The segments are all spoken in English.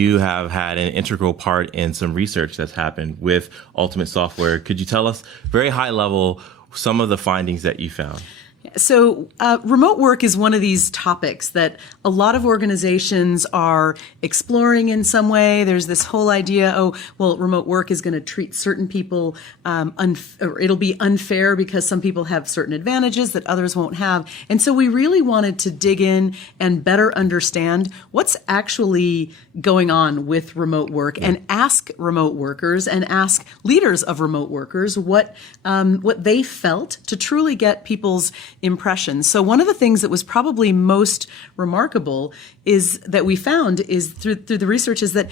you have had an integral part in some research that's happened with Ulitmate Software. Could you tell us, very high level, some of the findings that you found? So remote work is one of these topics that a lot of organizations are exploring in some way. There's this whole idea, remote work is going to treat certain people, or it'll be unfair because some people have certain advantages that others won't have. And so we really wanted to dig in and better understand what's actually going on with remote work and ask remote workers and ask leaders of remote workers what they felt to truly get people's impressions. So one of the things that was probably most remarkable is that we found is through the research is that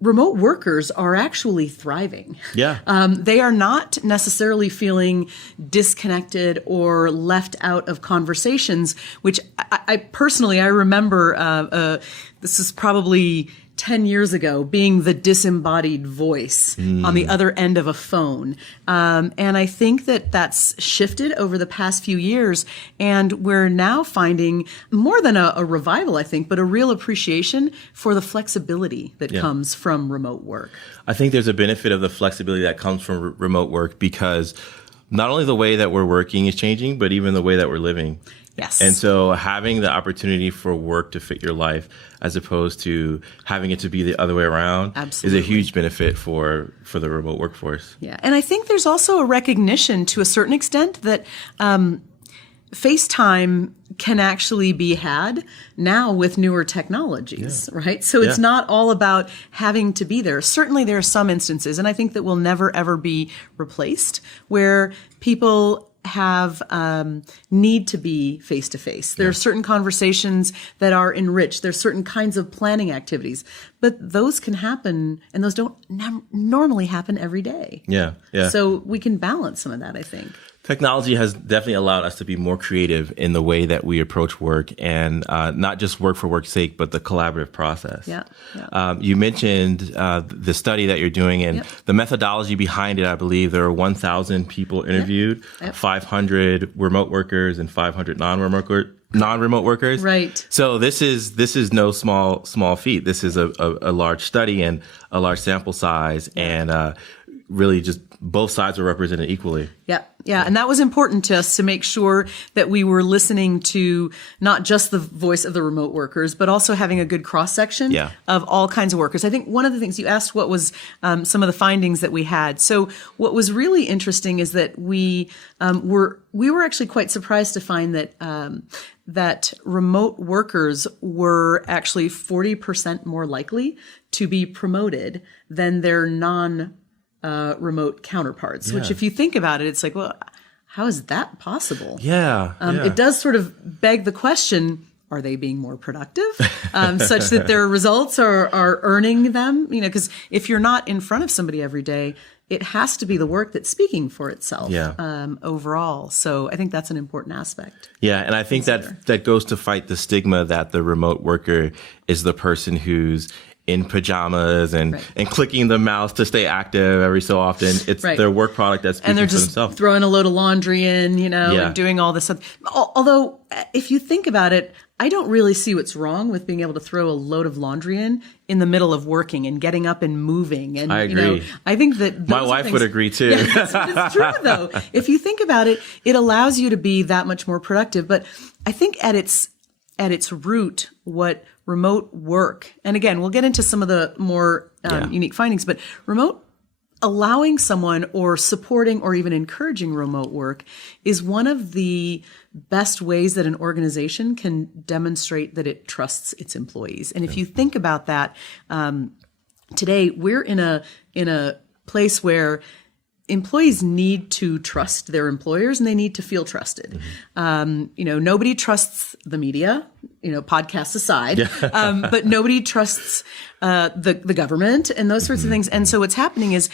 remote workers are actually thriving. Yeah. They are not necessarily feeling disconnected or left out of conversations, which I personally remember, this is probably 10 years ago, being the disembodied voice on the other end of a phone. And I think that that's shifted over the past few years. And we're now finding more than a revival, I think, but a real appreciation for the flexibility that comes from remote work. I think there's a benefit of the flexibility that comes from remote work because not only the way that we're working is changing, but even the way that we're living. Yes. And so having the opportunity for work to fit your life as opposed to having it to be the other way around is a huge benefit for the remote workforce. Yeah. And I think there's also a recognition to a certain extent that FaceTime can actually be had now with newer technologies, right? So it's not all about having to be there. Certainly there are some instances, and I think that will never ever be replaced, where people have need to be face to face. There are certain conversations that are enriched. There's certain kinds of planning activities, but those can happen, and those don't normally happen every day. Yeah, yeah. So we can balance some of that, I think. Technology has definitely allowed us to be more creative in the way that we approach work, and not just work for work's sake, but the collaborative process. Yeah. You mentioned the study that you're doing, and the methodology behind it. I believe there are 1,000 people interviewed, 500 remote workers, and 500 non-remote workers. Right. So this is no small feat. This is a large study and a large sample size, and really just both sides are represented equally. Yeah. And that was important to us to make sure that we were listening to not just the voice of the remote workers, but also having a good cross-section of all kinds of workers. I think one of the things you asked, what was some of the findings that we had. So what was really interesting is that we were actually quite surprised to find that that remote workers were actually 40% more likely to be promoted than their remote counterparts, which if you think about it, it's like, well, how is that possible? It does sort of beg the question, are they being more productive such that their results are earning them? You know, because if you're not in front of somebody every day, it has to be the work that's speaking for itself overall. So I think that's an important aspect. Yeah, and I think that goes to fight the stigma that the remote worker is the person who's in pajamas and clicking the mouse to stay active every so often. It's their work product that's speaking for themselves. And they're just throwing a load of laundry in, and doing all this stuff. Although, if you think about it, I don't really see what's wrong with being able to throw a load of laundry in the middle of working and getting up and moving. And I agree. I think that my wife would agree too. It's true though. If you think about it, it allows you to be that much more productive. But I think at its root, what remote work, and again, we'll get into some of the more unique findings, but allowing someone or supporting or even encouraging remote work is one of the best ways that an organization can demonstrate that it trusts its employees. And if you think about that, today we're in a place where employees need to trust their employers and they need to feel trusted. Nobody trusts the media, podcasts aside, but nobody trusts the government and those sorts of things. And so what's happening is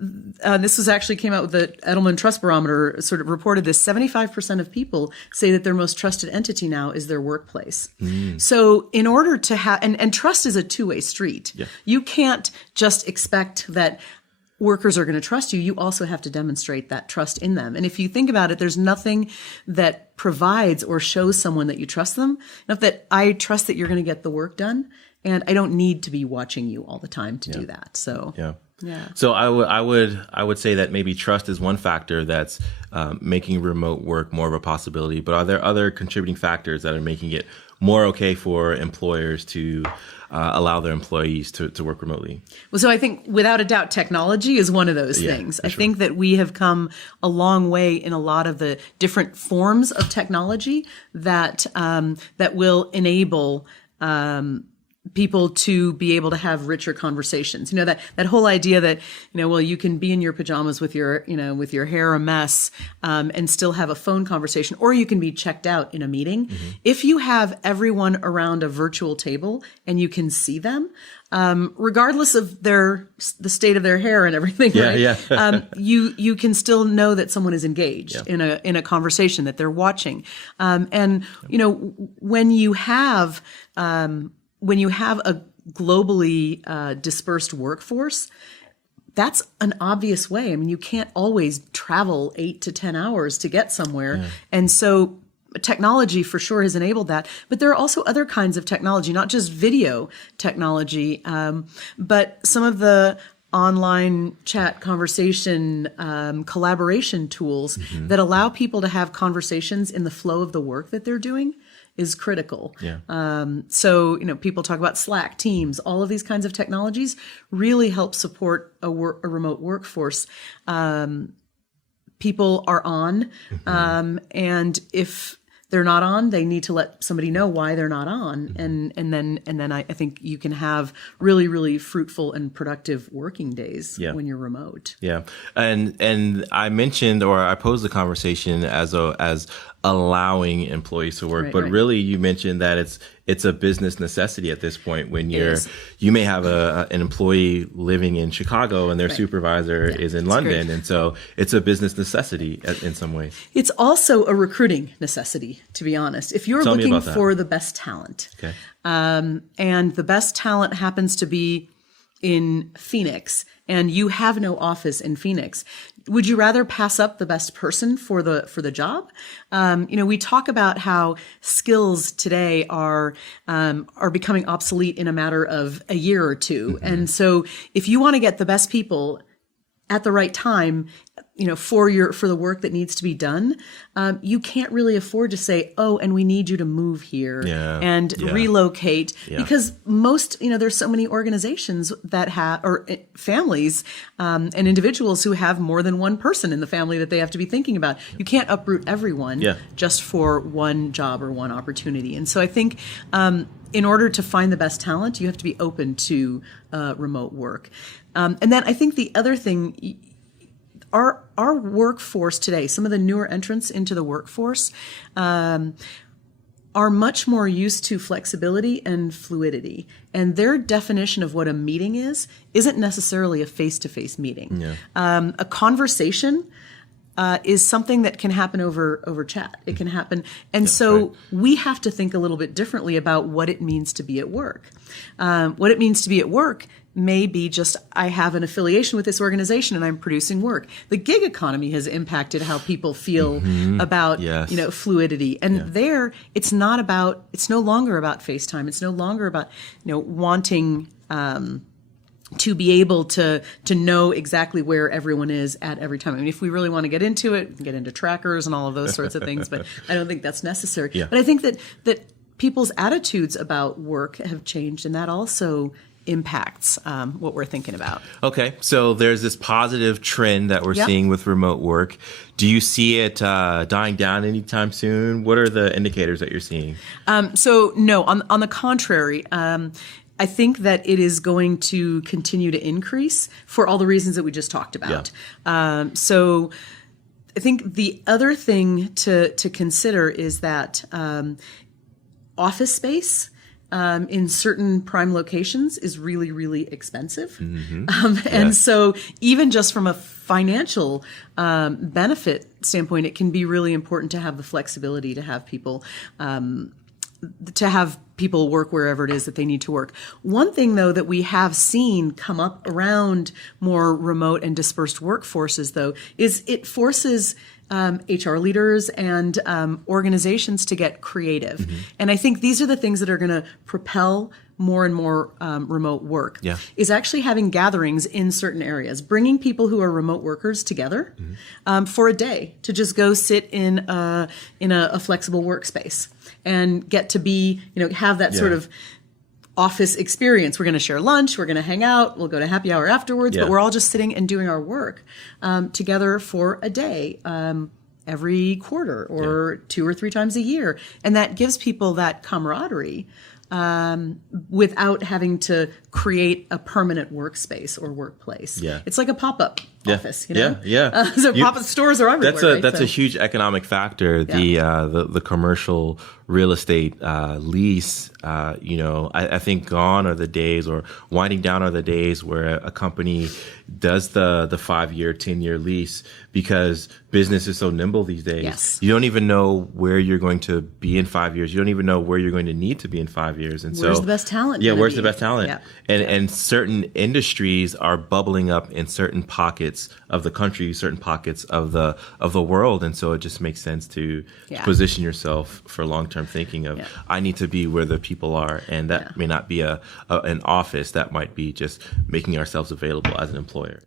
this was actually came out with the Edelman Trust Barometer sort of reported this. 75% of people say that their most trusted entity now is their workplace. So in order to have, and trust is a two-way street. You can't just expect that workers are going to trust you. You also have to demonstrate that trust in them. And if you think about it, there's nothing that provides or shows someone that you trust them. Enough that I trust that you're going to get the work done And I don't need to be watching you all the time to do that. So yeah. So I would say that maybe trust is one factor that's making remote work more of a possibility. But are there other contributing factors that are making it more okay for employers to allow their employees to work remotely? Well, so I think without a doubt, technology is one of those things. I think that we have come a long way in a lot of the different forms of technology that that will enable people to be able to have richer conversations. That whole idea that, well, you can be in your pajamas with your, with your hair a mess, and still have a phone conversation, or you can be checked out in a meeting. Mm-hmm. If you have everyone around a virtual table and you can see them, regardless of the state of their hair and everything, right? You can still know that someone is engaged in a conversation, that they're watching. And when you have a globally dispersed workforce, that's an obvious way. I mean, you can't always travel 8 to 10 hours to get somewhere. Yeah. And so technology for sure has enabled that. But there are also other kinds of technology, not just video technology, but some of the online chat conversation, collaboration tools that allow people to have conversations in the flow of the work that they're doing is critical. Yeah. So, people talk about Slack, Teams, all of these kinds of technologies really help support a remote workforce. People are on, and if they're not on, they need to let somebody know why they're not on. And then I think you can have really, really fruitful and productive working days when you're remote. Yeah. And I mentioned, or I posed the conversation as allowing employees to work, but really you mentioned that it's a business necessity at this point when you may have an employee living in Chicago and their supervisor is in London. And so it's a business necessity in some ways. It's also a recruiting necessity, to be honest. If you're looking for the best talent, and the best talent happens to be in Phoenix and you have no office in Phoenix, would you rather pass up the best person for the job? We talk about how skills today are becoming obsolete in a matter of a year or two. And so if you want to get the best people at the right time, for the work that needs to be done, you can't really afford to say, oh, and we need you to move here and relocate, because most, there's so many organizations that have, or families, and individuals who have more than one person in the family that they have to be thinking about. You can't uproot everyone just for one job or one opportunity. And so I think, in order to find the best talent, you have to be open to remote work. And then I think the other thing, our workforce today, some of the newer entrants into the workforce, are much more used to flexibility and fluidity. And their definition of what a meeting isn't necessarily a face-to-face meeting. Yeah. A conversation is something that can happen over chat. It can happen. And we have to think a little bit differently about what it means to be at work. What it means to be at work may be just, I have an affiliation with this organization and I'm producing work. The gig economy has impacted how people feel about, fluidity. And it's no longer about FaceTime. It's no longer about, wanting, to be able to know exactly where everyone is at every time. I mean, if we really want to get into it, we can get into trackers and all of those sorts of things, but I don't think that's necessary. Yeah. But I think that people's attitudes about work have changed, and that also impacts what we're thinking about. Okay, so there's this positive trend that we're seeing with remote work. Do you see it dying down anytime soon? What are the indicators that you're seeing? So no, on the contrary, I think that it is going to continue to increase for all the reasons that we just talked about. Yeah. So I think the other thing to consider is that office space in certain prime locations is really, really expensive. And so even just from a financial benefit standpoint, it can be really important to have the flexibility to have people work wherever it is that they need to work. One thing, though, that we have seen come up around more remote and dispersed workforces, though, is it forces HR leaders and organizations to get creative. And I think these are the things that are going to propel more and more remote work Yeah. is actually having gatherings in certain areas, bringing people who are remote workers together for a day to just go sit in a flexible workspace and get to be, have that sort of office experience. We're going to share lunch. We're going to hang out. We'll go to happy hour afterwards, but we're all just sitting and doing our work together for a day. Every quarter or 2 or 3 times a year. And that gives people that camaraderie without having to create a permanent workspace or workplace. Yeah. It's like a pop-up office, Yeah. So pop-up stores are everywhere. That's a huge economic factor. The commercial real estate lease, I think gone are the days, or winding down are the days where a company does the 5-year, 10-year lease, because business is so nimble these days. Yes. You don't even know where you're going to be in 5 years. You don't even know where you're going to need to be in 5 years. And where's the best talent? Yeah, where's the best talent? Yeah. And certain industries are bubbling up in certain pockets of the country, certain pockets of the world, and so it just makes sense to position yourself for long-term thinking of I need to be where the people are, and that may not be an office. That might be just making ourselves available as an employer.